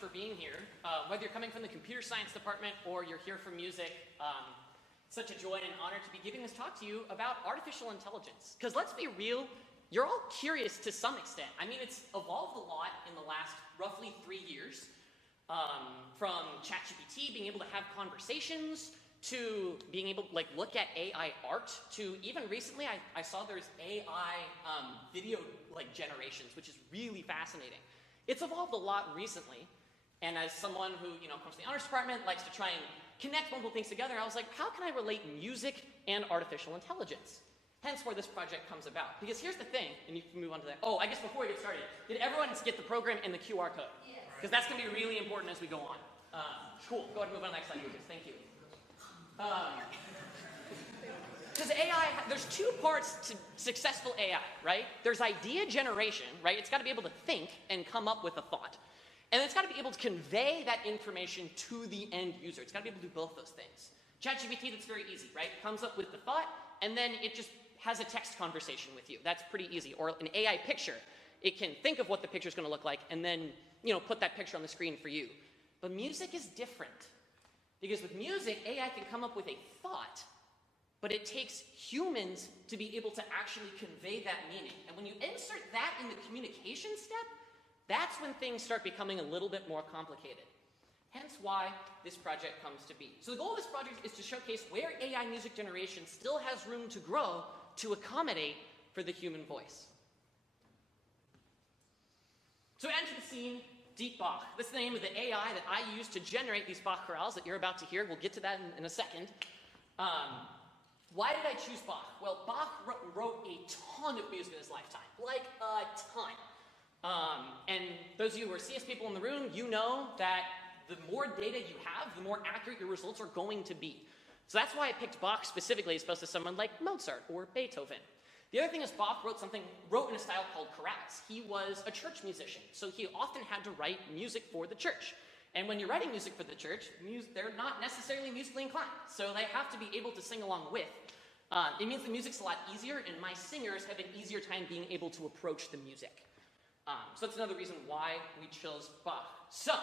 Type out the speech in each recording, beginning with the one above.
for being here. Whether you're coming from the computer science department or you're here for music, it's such a joy and an honor to be giving this talk to you about artificial intelligence. Because let's be real, you're all curious to some extent. I mean, it's evolved a lot in the last roughly 3 years, from ChatGPT being able to have conversations, to being able to look at AI art, to even recently I saw there's AI video generations, which is really fascinating. It's evolved a lot recently, and as someone who comes from the honors department, likes to try and connect multiple things together, I was like, how can I relate music and artificial intelligence? Hence where this project comes about. Because here's the thing, and you can move on to that. Oh, I guess before we get started, did everyone get the program and the QR code? Yes. Because that's going to be really important as we go on. Cool. Go ahead and move on to the next slide, Lucas. Thank you. Because AI, there's two parts to successful AI, right? There's idea generation, right? It's got to be able to think and come up with a thought. And it's got to be able to convey that information to the end user. It's got to be able to do both those things. ChatGPT, that's very easy, right? Comes up with the thought, and then it just has a text conversation with you. That's pretty easy. Or an AI picture. It can think of what the picture is going to look like, and then put that picture on the screen for you. But music is different. Because with music, AI can come up with a thought, but it takes humans to be able to actually convey that meaning. And when you insert that in the communication step, that's when things start becoming a little bit more complicated. Hence why this project comes to be. So the goal of this project is to showcase where AI music generation still has room to grow to accommodate for the human voice. So enter the scene, Deep Bach. This is the name of the AI that I use to generate these Bach chorales that you're about to hear. We'll get to that in a second. Why did I choose Bach? Well, Bach wrote a ton of music in his lifetime, like a ton. And those of you who are CS people in the room, you know that the more data you have, the more accurate your results are going to be. So that's why I picked Bach specifically as opposed to someone like Mozart or Beethoven. The other thing is Bach wrote in a style called chorales. He was a church musician, so he often had to write music for the church. And when you're writing music for the church, they're not necessarily musically inclined, so they have to be able to sing along with. It means the music's a lot easier, and my singers have an easier time being able to approach the music. So that's another reason why we chose Bach. So,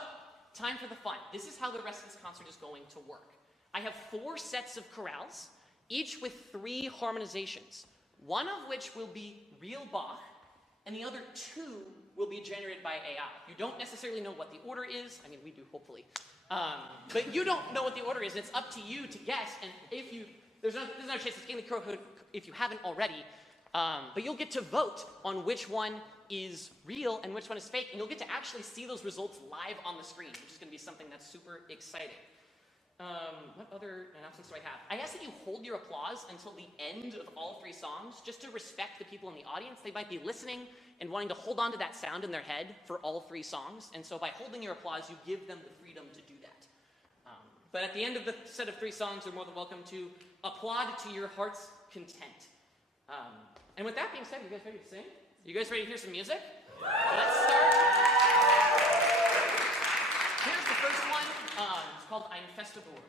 time for the fun. This is how the rest of this concert is going to work. I have 4 sets of chorales, each with 3 harmonizations, one of which will be real Bach, and the other 2 will be generated by AI. You don't necessarily know what the order is. I mean, we do, hopefully. But you don't know what the order is, and it's up to you to guess, and there's no chance of getting the QR code if you haven't already, but you'll get to vote on which one is real and which one is fake, and you'll get to actually see those results live on the screen, which is going to be something that's super exciting. What other announcements do I have? I ask that you hold your applause until the end of all 3 songs, just to respect the people in the audience. They might be listening and wanting to hold on to that sound in their head for all 3 songs, and so by holding your applause, you give them the freedom to do that. But at the end of the set of 3 songs, you're more than welcome to applaud to your heart's content. And with that being said, you guys ready to sing? You guys ready to hear some music? Let's start. Here's the first one. It's called Ein Feste Burg.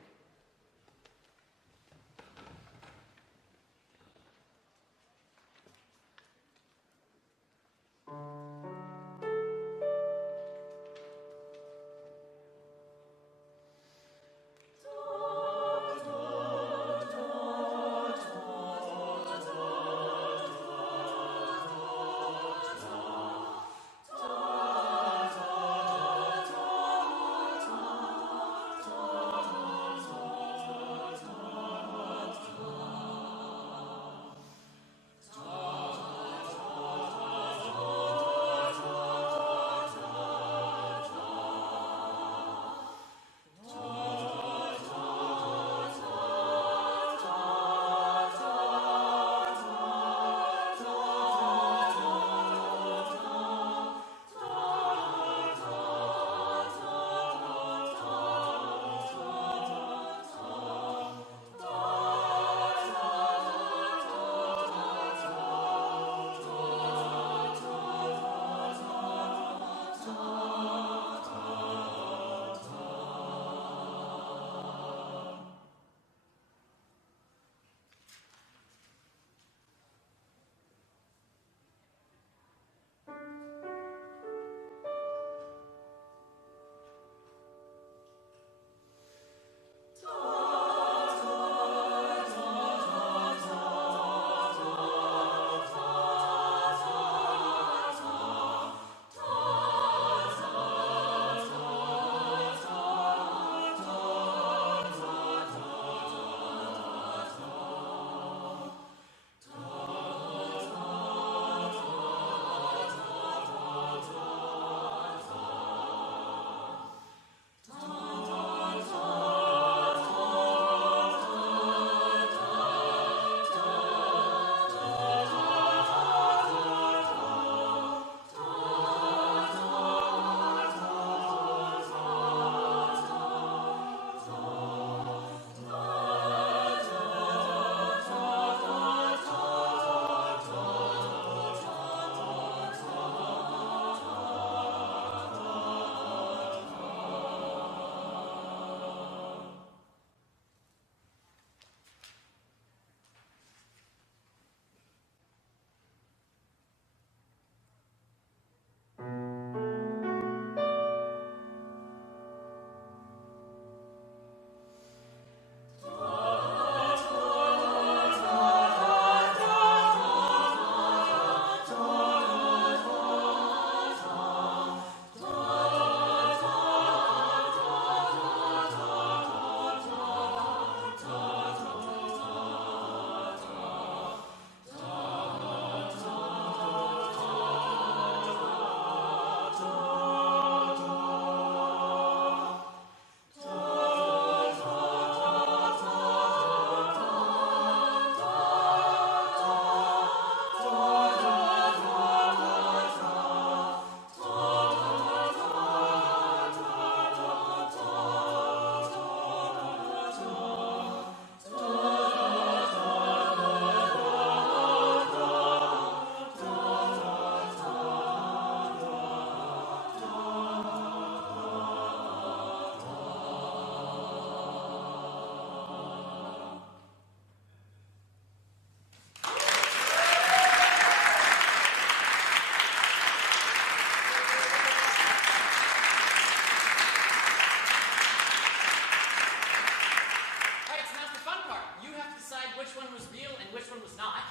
you have to decide which one was real and which one was not.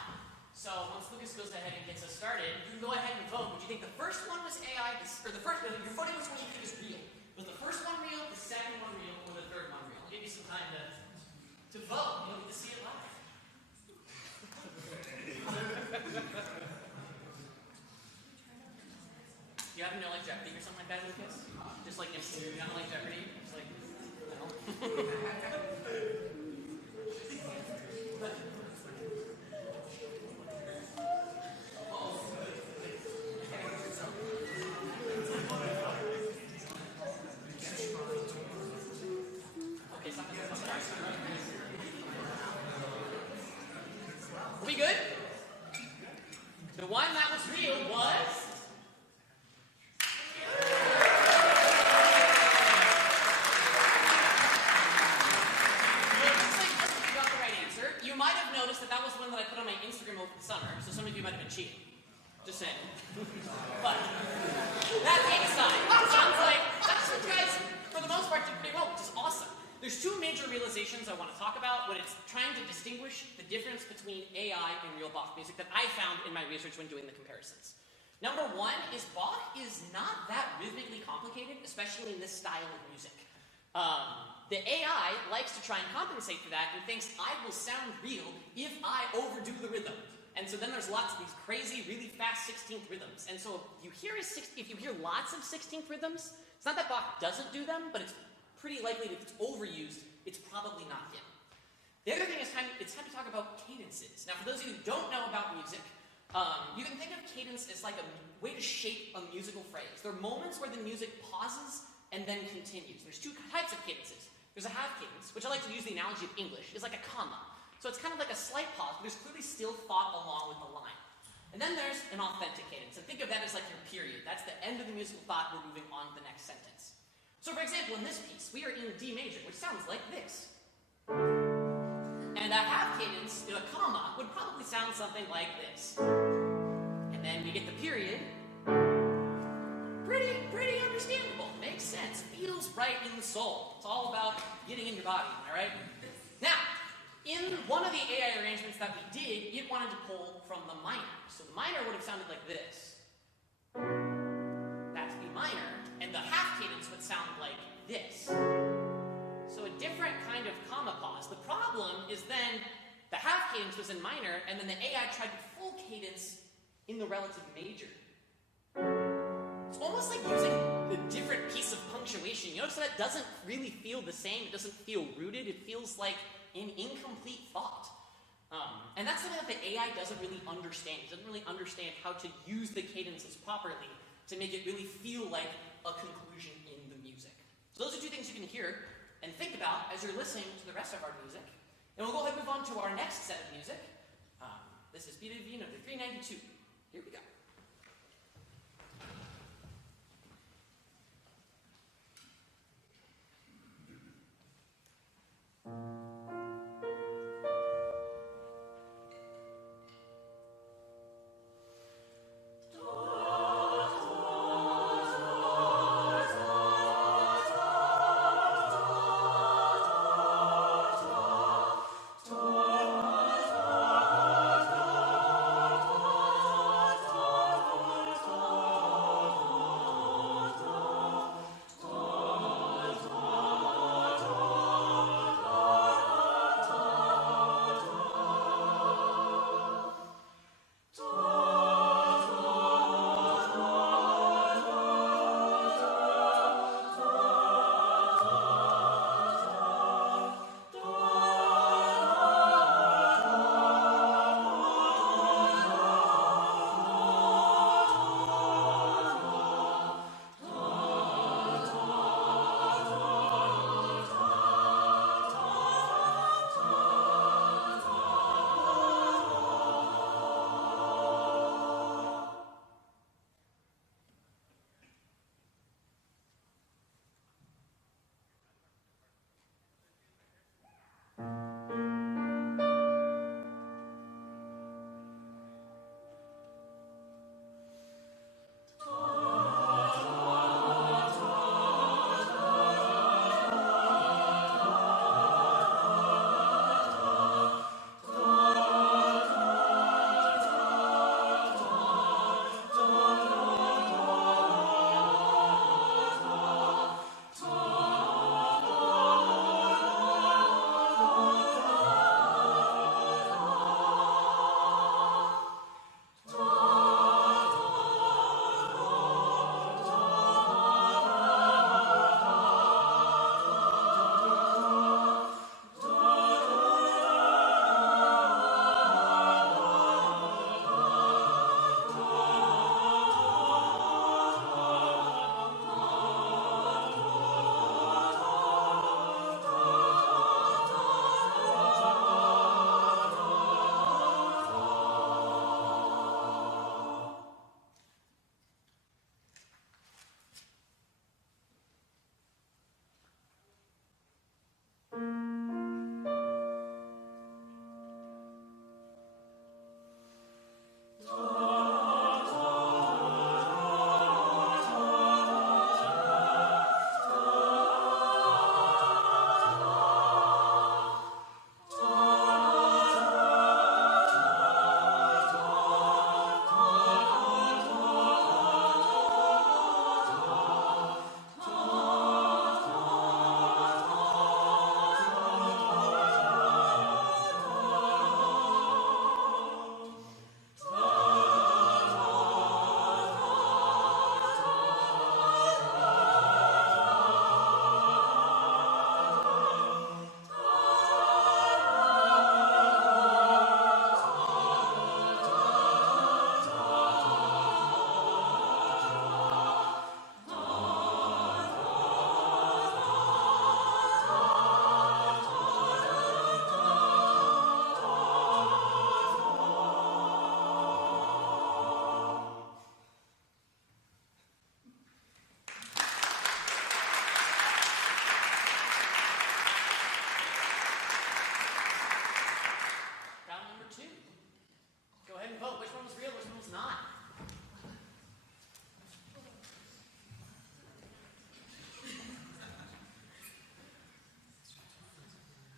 So once Lucas goes ahead and gets us started, you can go ahead and vote. Would you think the first one was AI, or the first, you're voting which one you think is real. Was the first one real, the second one real, or the third one real? I'll give you some time to vote. You'll get to see it live. You happen to know like Jeopardy or something like that, Lucas? Just like you don't like Jeopardy? Just like, no. Okay, something. Are we good? The one that was real was... that was one that I put on my Instagram over the summer, so some of you might have been cheating. Just saying. But that being aside, it sounds like you guys, for the most part, did pretty well, which is awesome. There's two major realizations I want to talk about when it's trying to distinguish the difference between AI and real Bach music that I found in my research when doing the comparisons. Number one is Bach is not that rhythmically complicated, especially in this style of music. The AI likes to try and compensate for that and thinks I will sound real if I overdo the rhythm. And so then there's lots of these crazy, really fast 16th rhythms. And so if you hear lots of 16th rhythms, it's not that Bach doesn't do them, but it's pretty likely that if it's overused, it's probably not him. The other thing is it's time to talk about cadences. Now, for those of you who don't know about music, you can think of cadence as like a way to shape a musical phrase. There are moments where the music pauses and then continues. There's two types of cadences. There's a half cadence, which I like to use the analogy of English. It's like a comma. So it's kind of like a slight pause, but there's clearly still thought along with the line. And then there's an authentic cadence. And think of that as like your period. That's the end of the musical thought. We're moving on to the next sentence. So for example, in this piece, we are in D major, which sounds like this. And a half cadence, a comma, would probably sound something like this. And then we get the period. Pretty understandable. Makes sense. Feels right in the soul. It's all about getting in your body, all right? Now, in one of the AI arrangements that we did, it wanted to pull from the minor. So the minor would have sounded like this. That's B minor. And the half cadence would sound like this. So a different kind of comma pause. The problem is then the half cadence was in minor, and then the AI tried the full cadence in the relative major. It's almost like using a different piece of punctuation. You notice that it doesn't really feel the same. It doesn't feel rooted. It feels like an incomplete thought. And that's something that the AI doesn't really understand. It doesn't really understand how to use the cadences properly to make it really feel like a conclusion in the music. So those are two things you can hear and think about as you're listening to the rest of our music. And we'll go ahead and move on to our next set of music. This is BWV number 392. Here we go.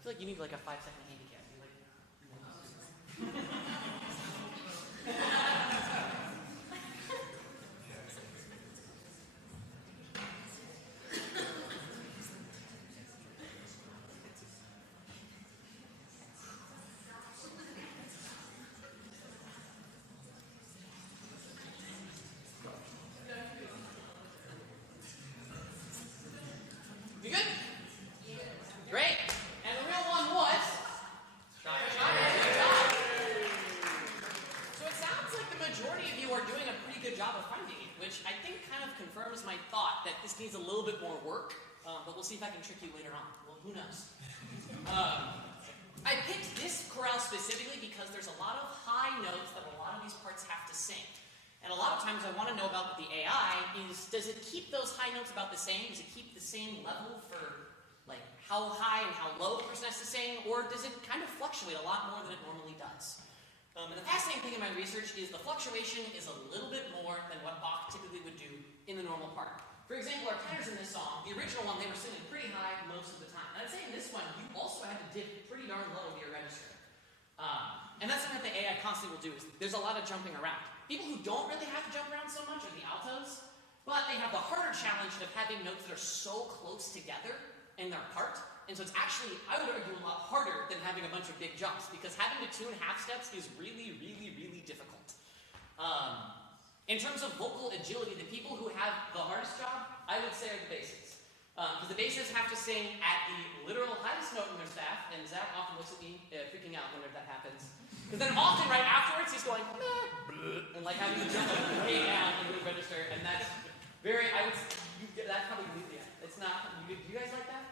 feel like you need like a 5-second handicap. You good? Great. And the real one was. Good job. So it sounds like the majority of you are doing a pretty good job of finding it, which I think kind of confirms my thought that this needs a little bit more work, but we'll see if I can trick you later on. Well, who knows? I picked this chorale specifically because there's a lot of high notes that a lot of these parts have to sing. And a lot of times I want to know about the AI is, does it keep those high notes about the same? Does it keep the same level for like how high and how low the person has to sing? Or does it kind of fluctuate a lot more than it normally does? And the fascinating thing in my research is the fluctuation is a little bit more than what Bach typically would do in the normal part. For example, our tenors in this song, the original one, they were singing pretty high most of the time. And I'd say in this one, you also had to dip pretty darn low with your register. And that's something that the AI constantly will do, is there's a lot of jumping around. People who don't really have to jump around so much are the altos, but they have the harder challenge of having notes that are so close together in their part. And so it's actually, I would argue, a lot harder than having a bunch of big jumps, because having to tune half steps is really, really, really difficult. In terms of vocal agility, the people who have the hardest job, I would say, are the basses. Because the basses have to sing at the literal highest note in their staff, and Zach often looks at me freaking out whenever that happens. Because then often right afterwards he's going, and like having to jump way down into the register, and that's very, that's probably, yeah, it's not, do you guys like that?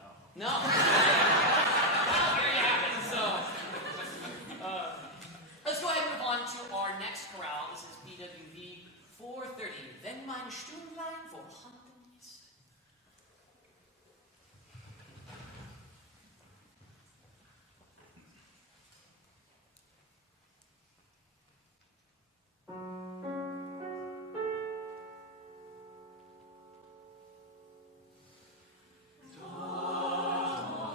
No. No? Well, there you have it. So, let's go ahead and move on to our next chorale. This is BWV 430. Wenn mein Stündlein vorhanden ist. Da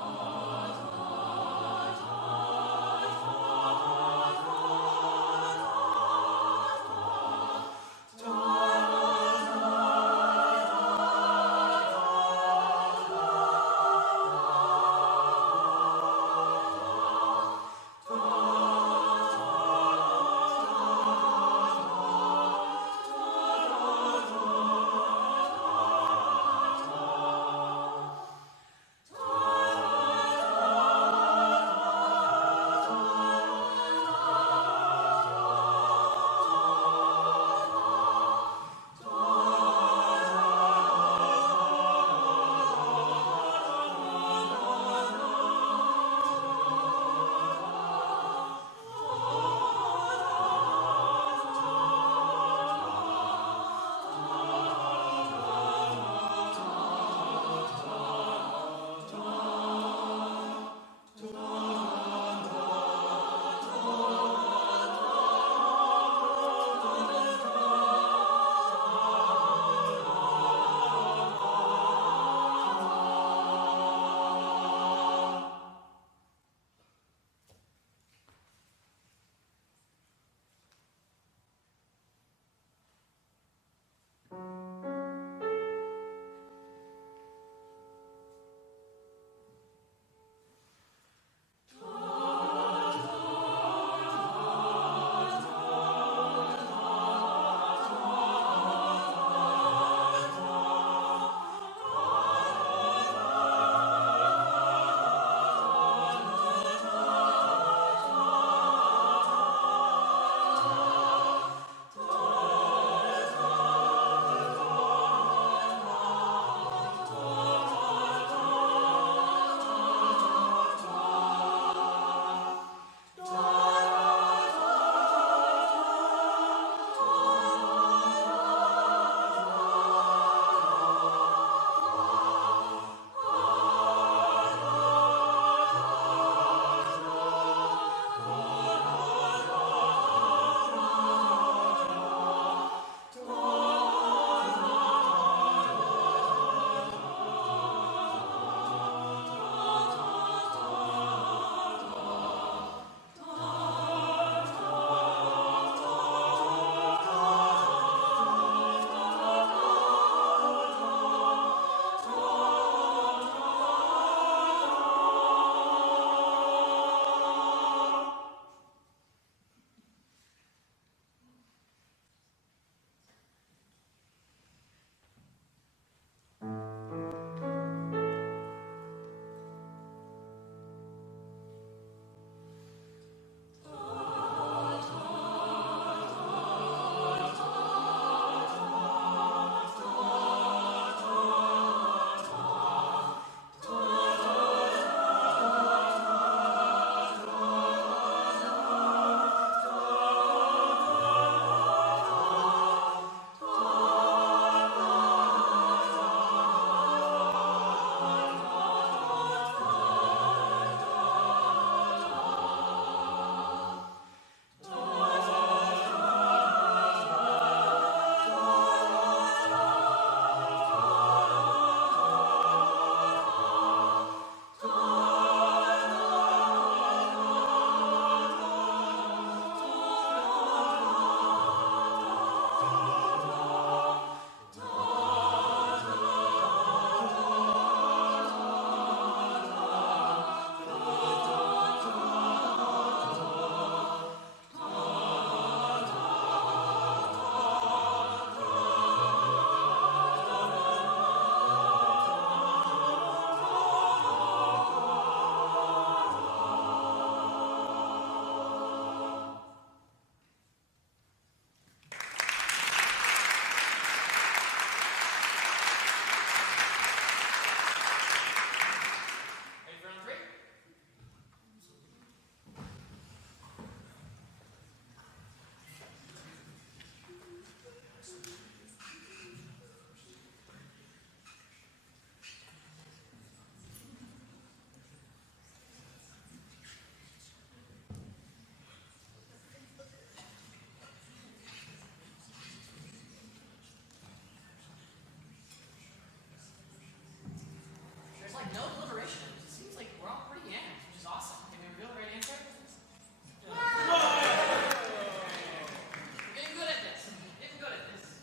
no deliberation. It seems like we're all pretty yams, which is awesome. Can we reveal the right answer? Getting good at this. Getting good at this.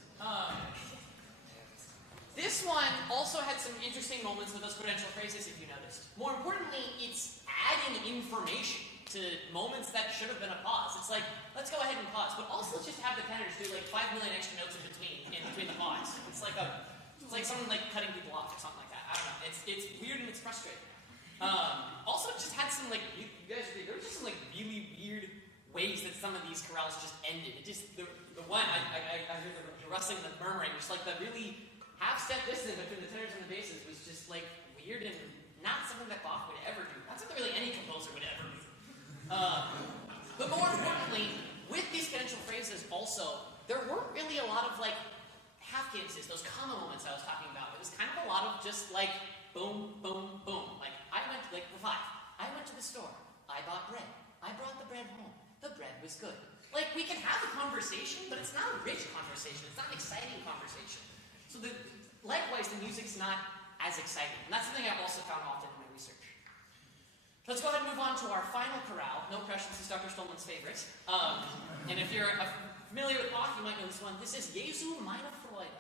This one also had some interesting moments with those potential phrases, if you noticed. More importantly, it's adding information to moments that should have been a pause. It's like, let's go ahead and pause, but also let's just have the tenors do like 5 million extra notes in between the pause. It's like someone like cutting people off or something like that. I don't know. It's weird and it's frustrating. Also, it just had some like you guys. There were just some like really weird ways that some of these chorales just ended. It just the one I heard the rustling, the murmuring, just like the really half-step distance between the tenors and the basses was just like weird and not something that Bach would ever do. Not something really any composer would ever do. But more importantly, with these cadential phrases also, there weren't really a lot of like half cadences, those comma moments I was talking about. It was kind of a lot of just like boom, boom, boom. Like I went like the 5. I went to the store. I bought bread. I brought the bread home. The bread was good. Like we can have a conversation, but it's not a rich conversation. It's not an exciting conversation. So likewise, the music's not as exciting. And that's something I've also found often in my research. Let's go ahead and move on to our final chorale. No pressure, this is Dr. Stolman's favorite. And if you're familiar with Bach, you might know this one. This is Jesu meine Freude.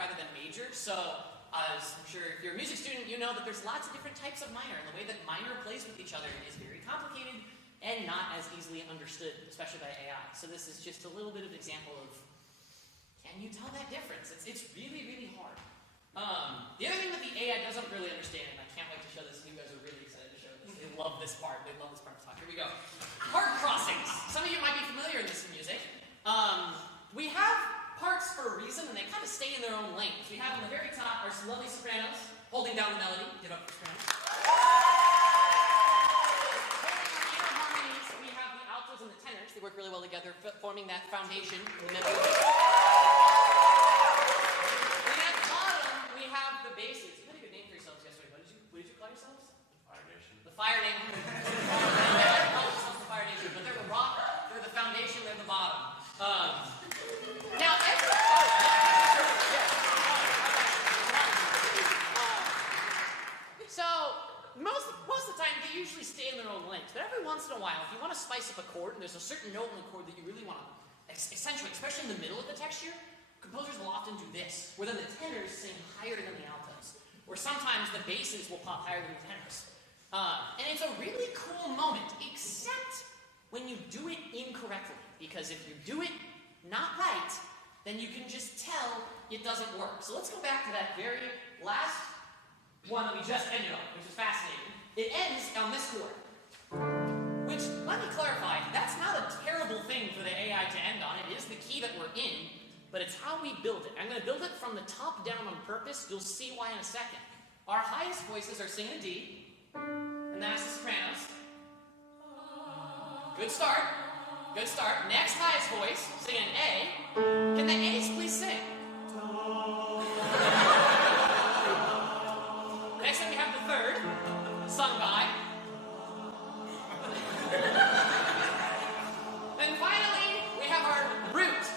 rather than major. So as I'm sure if you're a music student, you know that there's lots of different types of minor, and the way that minor plays with each other is very complicated and not as easily understood, especially by AI. So this is just a little bit of an example of, can you tell that difference? It's really, really hard. The other thing that the AI doesn't really understand, and I can't wait to show this, and you guys are really excited to show this. They love this part. They love this part of the talk. Here we go. Part crossings. Some of you might be familiar with this in music. We have parts for a reason, and they kind of stay in their own lanes. We have on the very top our lovely sopranos holding down the melody. Give up for sopranos. Holding our inner harmonies, we have the altos and the tenors. They work really well together, forming that foundation in the middle. Then at the bottom, we have the basses. You had a good name for yourselves yesterday. What did you call yourselves? Fire Nation. The Fire Nation. They call themselves the Fire Nation, but they're the rock, they're the foundation, they're the bottom. Now, so most of the time they usually stay in their own lanes, but every once in a while, if you want to spice up a chord and there's a certain note in the chord that you really want to accentuate, especially in the middle of the texture, composers will often do this, where then the tenors sing higher than the altos, or sometimes the basses will pop higher than the tenors. And it's a really cool moment, except when you do it incorrectly, because if you do it not right, then you can just tell it doesn't work. So let's go back to that very last one that we just ended on, which is fascinating. It ends on this chord, which, let me clarify, that's not a terrible thing for the AI to end on. It is the key that we're in, but it's how we build it. I'm going to build it from the top down on purpose. You'll see why in a second. Our highest voices are singing a D, and that's the sopranos. Good start. Good start. Next highest voice, singing an A. Can the A's please sing? Next time we have the third, sung by. Then finally, we have our root.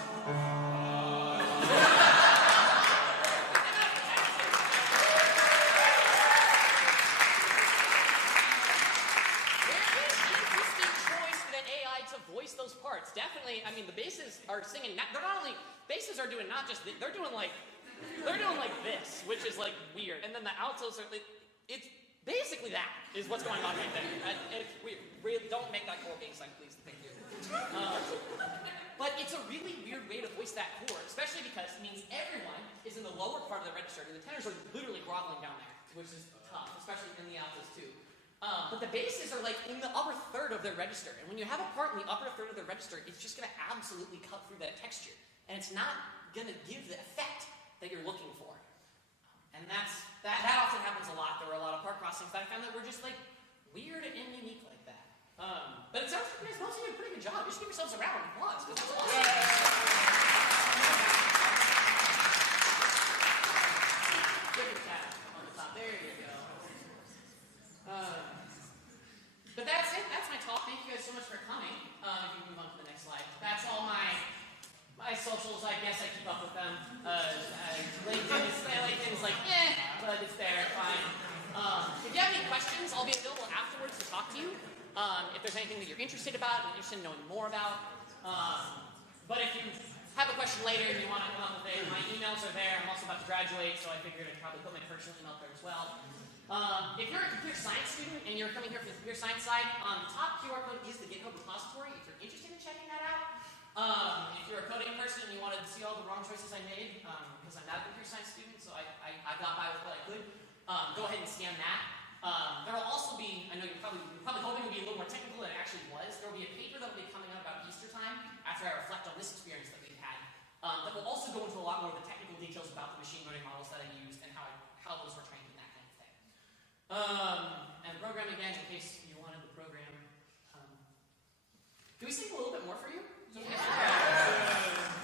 Those parts definitely. I mean, the basses are singing. They're not only basses are doing not just they're doing like this, which is like weird. And then the altos are. It's basically that is what's going on right there. We really don't make that chord being sung, please. Thank you. But it's a really weird way to voice that chord, especially because it means everyone is in the lower part of the register, and the tenors are literally groveling down there, which is tough, especially in the altos too. But the basses are like in the upper third of their register. And when you have a part in the upper third of their register, it's just going to absolutely cut through that texture. And it's not going to give the effect that you're looking for. And that often happens a lot. There were a lot of part crossings that I found that were just like weird and unique like that. But it sounds like you guys mostly did a pretty good job. You should give yourselves a round of applause, because that's awesome. Give your tap on the top. There you go. But that's it. That's my talk. Thank you guys so much for coming. If you move on to the next slide. That's all my socials. I guess I keep up with them. LinkedIn's like, but it's there. Fine. If you have any questions, I'll be available afterwards to talk to you. If there's anything that you're interested about, or interested in knowing more about. But if you have a question later and you want to come up with it, my emails are there. I'm also about to graduate, so I figured I'd probably put my personal email there as well. If you're a computer science student and you're coming here for the computer science side, the top QR code is the GitHub repository if you're interested in checking that out. If you're a coding person and you wanted to see all the wrong choices I made, because I'm not a computer science student, so I got by with what I could, go ahead and scan that. There will also be, I know you're probably hoping it would be a little more technical than it actually was. There will be a paper that will be coming out about Easter time after I reflect on this experience that we've had. That will also go into a lot more of the technical details about the machine learning models that I used and how those were trained. And program again, in case you wanted the program. Do we sing a little bit more for you? Yeah.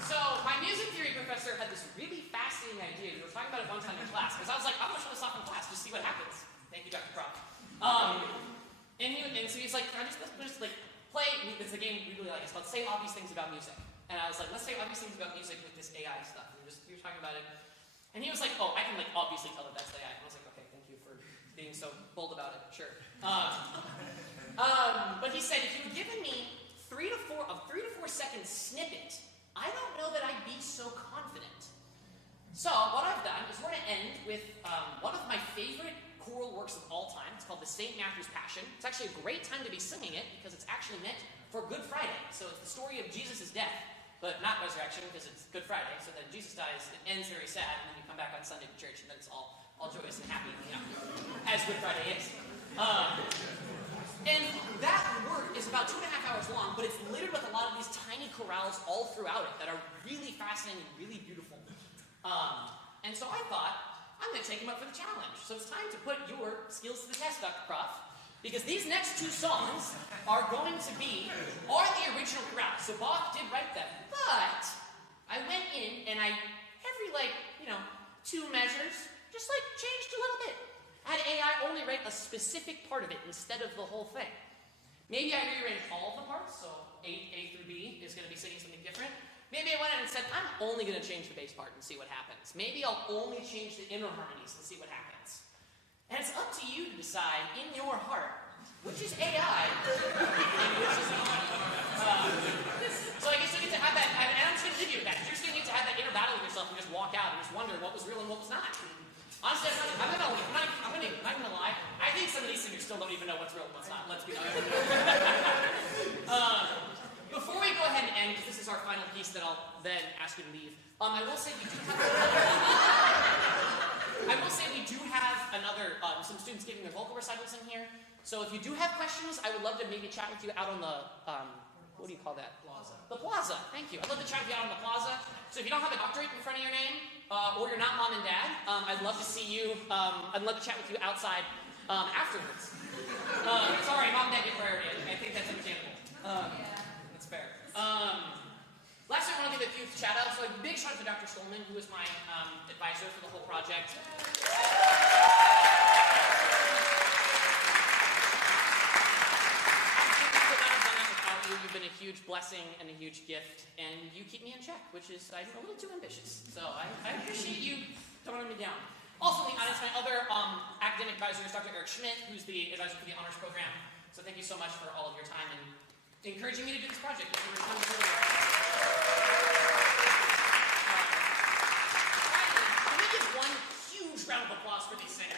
So my music theory professor had this really fascinating idea. We were talking about it one time in class, because I was like, I'm going to show this off in class, just see what happens. Thank you, Dr. Prop. And so he's like, let's just like play. It's a game we really like. It's called Say Obvious Things About Music. And I was like, let's say obvious things about music with this AI stuff. And we were talking about it. And he was like, oh, I can like obviously tell that that's AI. And I was like, okay, thank you for being so bold about it. Sure. But he said, if you had given me a 3 to 4 second snippet, I don't know that I'd be so confident. So what I've done is we're going to end with one of my favorite choral works of all time. It's called the St. Matthew's Passion. It's actually a great time to be singing it because it's actually meant for Good Friday. So it's the story of Jesus' death, but not resurrection because it's Good Friday. So that Jesus dies, it ends very sad, and then you come back on Sunday to church, and then it's all joyous and happy, as Good Friday is. And that work is about 2.5 hours long, but it's littered with a lot of these tiny chorales all throughout it that are really fascinating and really beautiful. And so I thought, I'm going to take him up for the challenge. So it's time to put your skills to the test, Dr. Prof, because these next 2 songs are the original chorale. So Bach did write them, but I went in and every 2 measures, just changed a little bit. I had AI only write a specific part of it instead of the whole thing. Maybe I rearranged all of the parts, so A through B is going to be singing something different. Maybe I went in and said, I'm only going to change the bass part and see what happens. Maybe I'll only change the inner harmonies and see what happens. And it's up to you to decide in your heart which is AI and which is not. So I guess you get to have that, and I'm just going to leave you with that. You're just going to get to have that inner battle with yourself and just walk out and just wonder what was real and what was not. Honestly, I'm not going to lie. I think some of these singers still don't even know what's real and what's not. Let's be honest. Before we go ahead and end, because this is our final piece that I'll then ask you to leave, I will say we do have some students giving their vocal recitals in here. So if you do have questions, I would love to maybe chat with you out on the, what do you call that? Plaza. The plaza, thank you. I'd love to chat with you out on the plaza. So if you don't have a doctorate in front of your name, or you're not mom and dad, I'd love to see you, I'd love to chat with you outside afterwards. Sorry, mom and dad get priority. I think that's understandable. That's fair. Lastly, I want to give a few shout-outs. So a big shout-out to Dr. Stolman, who was my advisor for the whole project. You've been a huge blessing and a huge gift, and you keep me in check, which is, I'm a little too ambitious. So I appreciate you throwing me down. Also in the audience, my other academic advisor is Dr. Eric Schmidt, who's the advisor for the honors program. So thank you so much for all of your time and encouraging me to do this project. Finally, can we give one huge round of applause for these singers?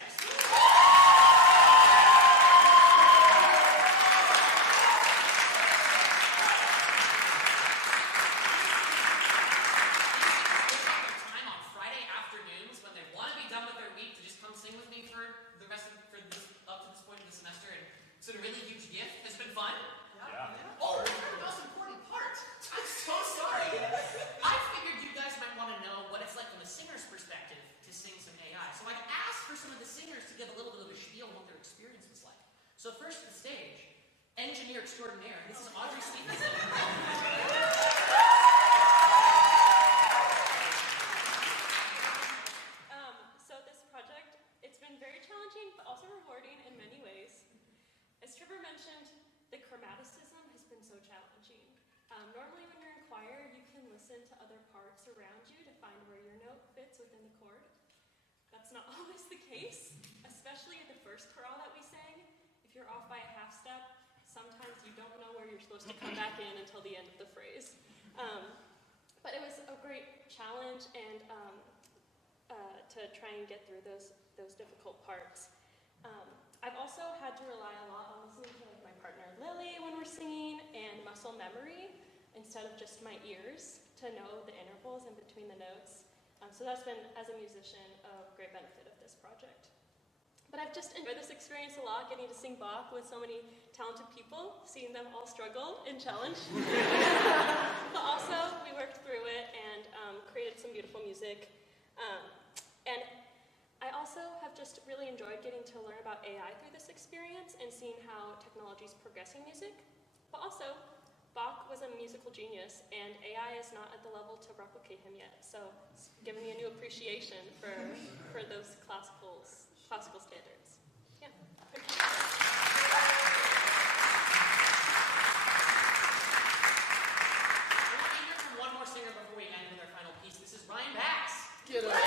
So first to the stage, engineer extraordinaire. This is Audrey Stevenson. So this project, it's been very challenging, but also rewarding in many ways. As Trevor mentioned, the chromaticism has been so challenging. Normally when you're in choir, you can listen to other parts around you to find where your note fits within the chord. That's not always the case, especially at the first chorale that we sang. If you're off by a half step, sometimes you don't know where you're supposed to come back in until the end of the phrase. But it was a great challenge and to try and get through those difficult parts. I've also had to rely a lot on listening to my partner Lily when we're singing and muscle memory instead of just my ears to know the intervals in between the notes. So that's been, as a musician, a great benefit of this project. But I've just enjoyed this experience a lot, getting to sing Bach with so many talented people, seeing them all struggle and challenge. But also, we worked through it and created some beautiful music. And I also have just really enjoyed getting to learn about AI through this experience and seeing how technology is progressing music. But also, Bach was a musical genius, and AI is not at the level to replicate him yet. So it's given me a new appreciation for those classical standards. Yeah. I want to hear from one more singer before we end with our final piece. This is Ryan Bass. Get up. So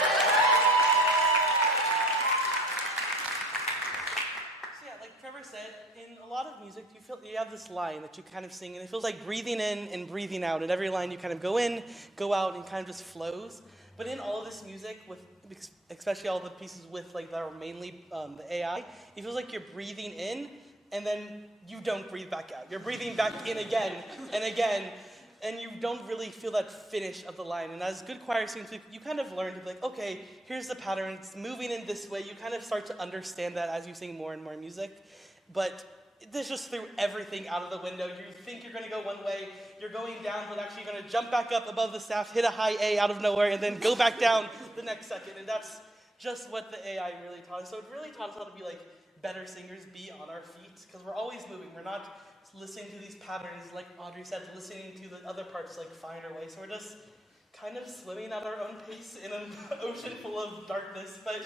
yeah, like Trevor said, in a lot of music, you have this line that you kind of sing, and it feels like breathing in and breathing out. And every line you kind of go in, go out, and kind of just flows. But in all of this music, with especially all the pieces with like that are mainly the AI, it feels like you're breathing in, and then you don't breathe back out. You're breathing back in again and again, and you don't really feel that finish of the line. And as good choir students, you kind of learn to be like, okay, here's the pattern. It's moving in this way. You kind of start to understand that as you sing more and more music. But this just threw everything out of the window. You think you're going to go one way, you're going down, but actually you're going to jump back up above the staff, hit a high A out of nowhere, and then go back down the next second. And that's just what the AI really taught us. So it really taught us how to be like better singers, be on our feet, because we're always moving. We're not listening to these patterns, like Audrey said, listening to the other parts like find our way. So we're just kind of swimming at our own pace in an ocean full of darkness. But it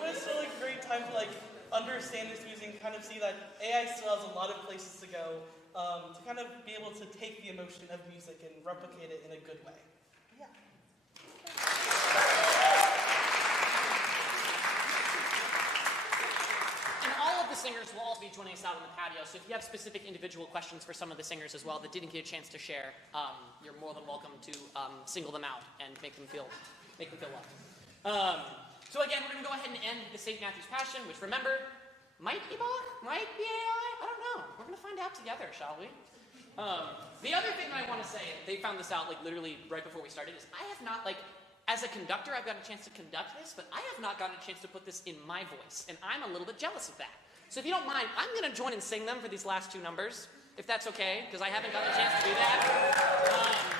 was still a great time to like understand this music and kind of see that AI still has a lot of places to go to kind of be able to take the emotion of music and replicate it in a good way. Yeah. The singers will also be joining us out on the patio, so if you have specific individual questions for some of the singers as well that didn't get a chance to share, you're more than welcome to single them out and make them feel loved. So again, we're going to go ahead and end the St. Matthew's Passion, which remember, might be Bach, might be AI, I don't know. We're going to find out together, shall we? The other thing that I want to say, they found this out like literally right before we started, is I have not like, as a conductor, I've gotten a chance to conduct this, but I have not gotten a chance to put this in my voice, and I'm a little bit jealous of that. So if you don't mind, I'm going to join and sing them for these last two numbers, if that's okay, because I haven't gotten a chance to do that.